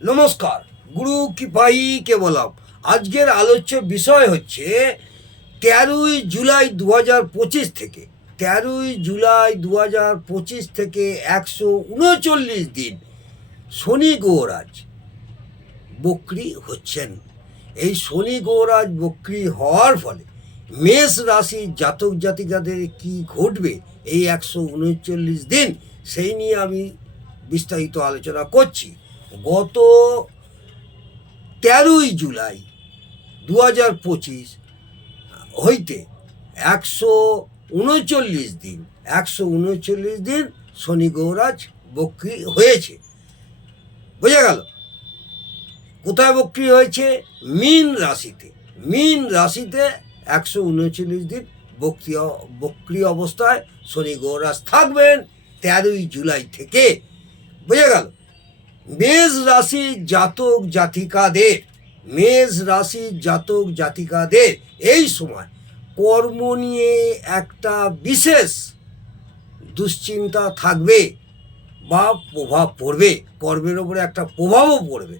নমস্কার, গুরু কৃপাইকে বললাম আজকের আলোচ্য বিষয় হচ্ছে তেরোই জুলাই দু পঁচিশ থেকে, তেরোই জুলাই দু পঁচিশ থেকে একশো উনচল্লিশ দিন শনি গৌরাজ বক্রি হচ্ছেন। এই শনি গৌরাজ বক্রি হওয়ার ফলে মেষ রাশির জাতক জাতিকাদের কি ঘটবে এই একশো উনচল্লিশ দিন, সেই নিয়ে আমি বিস্তারিত আলোচনা করছি। গত তেরোই জুলাই দু হাজার পঁচিশ হইতে একশো উনচল্লিশ দিন, একশো উনচল্লিশ দিন শনি গৌরাজ বক্রি হয়েছে। বোঝা গেল? কোথায় বক্রি হয়েছে? মীন রাশিতে। মীন রাশিতে একশো উনচল্লিশ দিন বক্রি বক্রি অবস্থায় শনি গৌরাজ থাকবেন তেরোই জুলাই থেকে। বোঝা গেল? মেষ রাশির জাতক জাতিকাদের, মেষ রাশির জাতক জাতিকাদের, এই সময় কর্ম নিয়ে একটা বিশেষ দুশ্চিন্তা থাকবে বা প্রভাব পড়বে, কর্মের ওপরে একটা প্রভাবও পড়বে।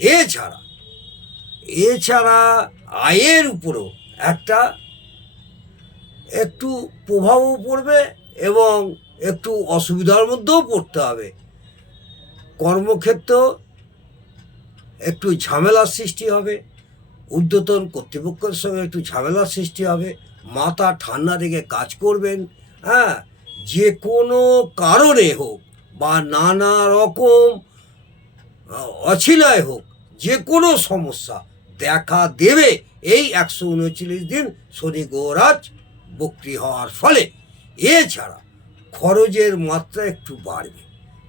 এছাড়া এছাড়া আয়ের উপরেও একটা একটু প্রভাবও পড়বে এবং একটু অসুবিধার মধ্যেও পড়তে হবে। কর্মক্ষেত্র একটু ঝামেলার সৃষ্টি হবে, ঊর্ধ্বতন কর্তৃপক্ষের সঙ্গে একটু ঝামেলার সৃষ্টি হবে, মাথা ঠান্ডা রেখে কাজ করবেন হ্যাঁ? যে কোনো কারণে হোক বা নানা রকম অছিলায় হোক, যে কোনো সমস্যা দেখা দেবে এই একশো উনচল্লিশ দিন শনি গৌরাজ বক্রি হওয়ার ফলে। এছাড়া খরচের মাত্রা একটু বাড়বে।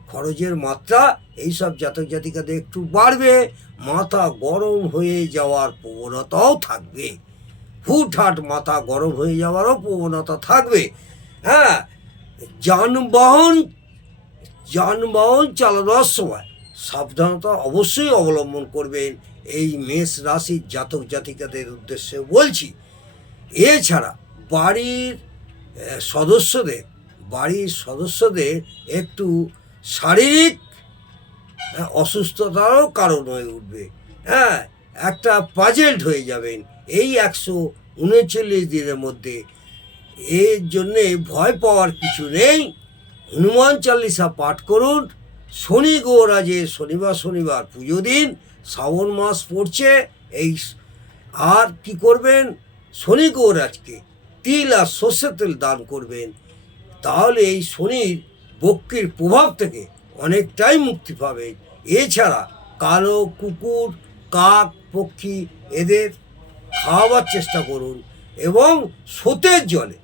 খরচের মাত্রা এইসব জাতক জাতিকাদের একটু বাড়বে, মাথা গরম হয়ে যাওয়ার প্রবণতাও থাকবে। হুটহাট মাথা গরম হয়ে যাওয়ারও প্রবণতা থাকবে। হ্যাঁ যানবাহন যানবাহন চালানোর সময় সাবধানতা অবশ্যই অবলম্বন করবেন এই মেষ রাশির জাতক জাতিকাদের উদ্দেশ্যে বলছি। এছাড়া বাড়ির সদস্যদের বাড়ির সদস্যদের একটু শারীরিক হ্যাঁ, অসুস্থতারও কারণ হয়ে উঠবে। হ্যাঁ একটা পাজেল্ট হয়ে যাবেন। এই একশো উনচল্লিশ দিনের মধ্যে। এর জন্যে ভয় পাওয়ার কিছু নেই। হনুমান চালিসা পাঠ করুন। শনি গৌরাজের শনিবার শনিবার পুজো দিন। শ্রাবণ মাস পড়ছে এই আর কি করবেন? শনি গৌরাজকে তিল আর সর্ষের তেল দান করবেন। তাহলে এই শনির বক্রির প্রভাব থেকে অনেকটাই মুক্তি পাবে। এছাড়া কালো কুকুর, কাক, পক্ষী এদের খাওয়াবার চেষ্টা করুন এবং স্রোতের জলে,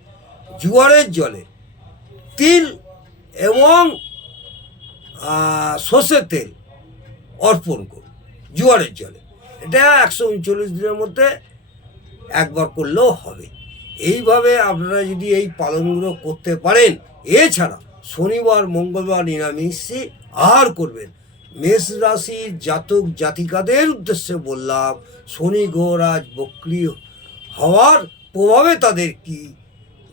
জোয়ারের জলে, তিল এবং সর্ষের তেল অর্পণ করুন জোয়ারের জলে। এটা একশো উনচল্লিশ দিনের মধ্যে একবার করলেও হবে। এইভাবে আপনারা যদি এই পালনগুলো করতে পারেন, এছাড়া শনিবার, মঙ্গলবার নিরামিষে আর করবেন। মেষ রাশির জাতক জাতিকাদের উদ্দেশ্যে বললাম, শনি গ্রহরাজ বক্রি হওয়ার প্রভাবে তাদের কি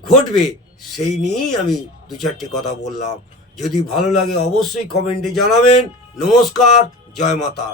ঘটবে সেই নিয়েই আমি দু চারটি কথা বললাম। যদি ভালো লাগে অবশ্যই কমেন্টে জানাবেন। নমস্কার, জয় মাতা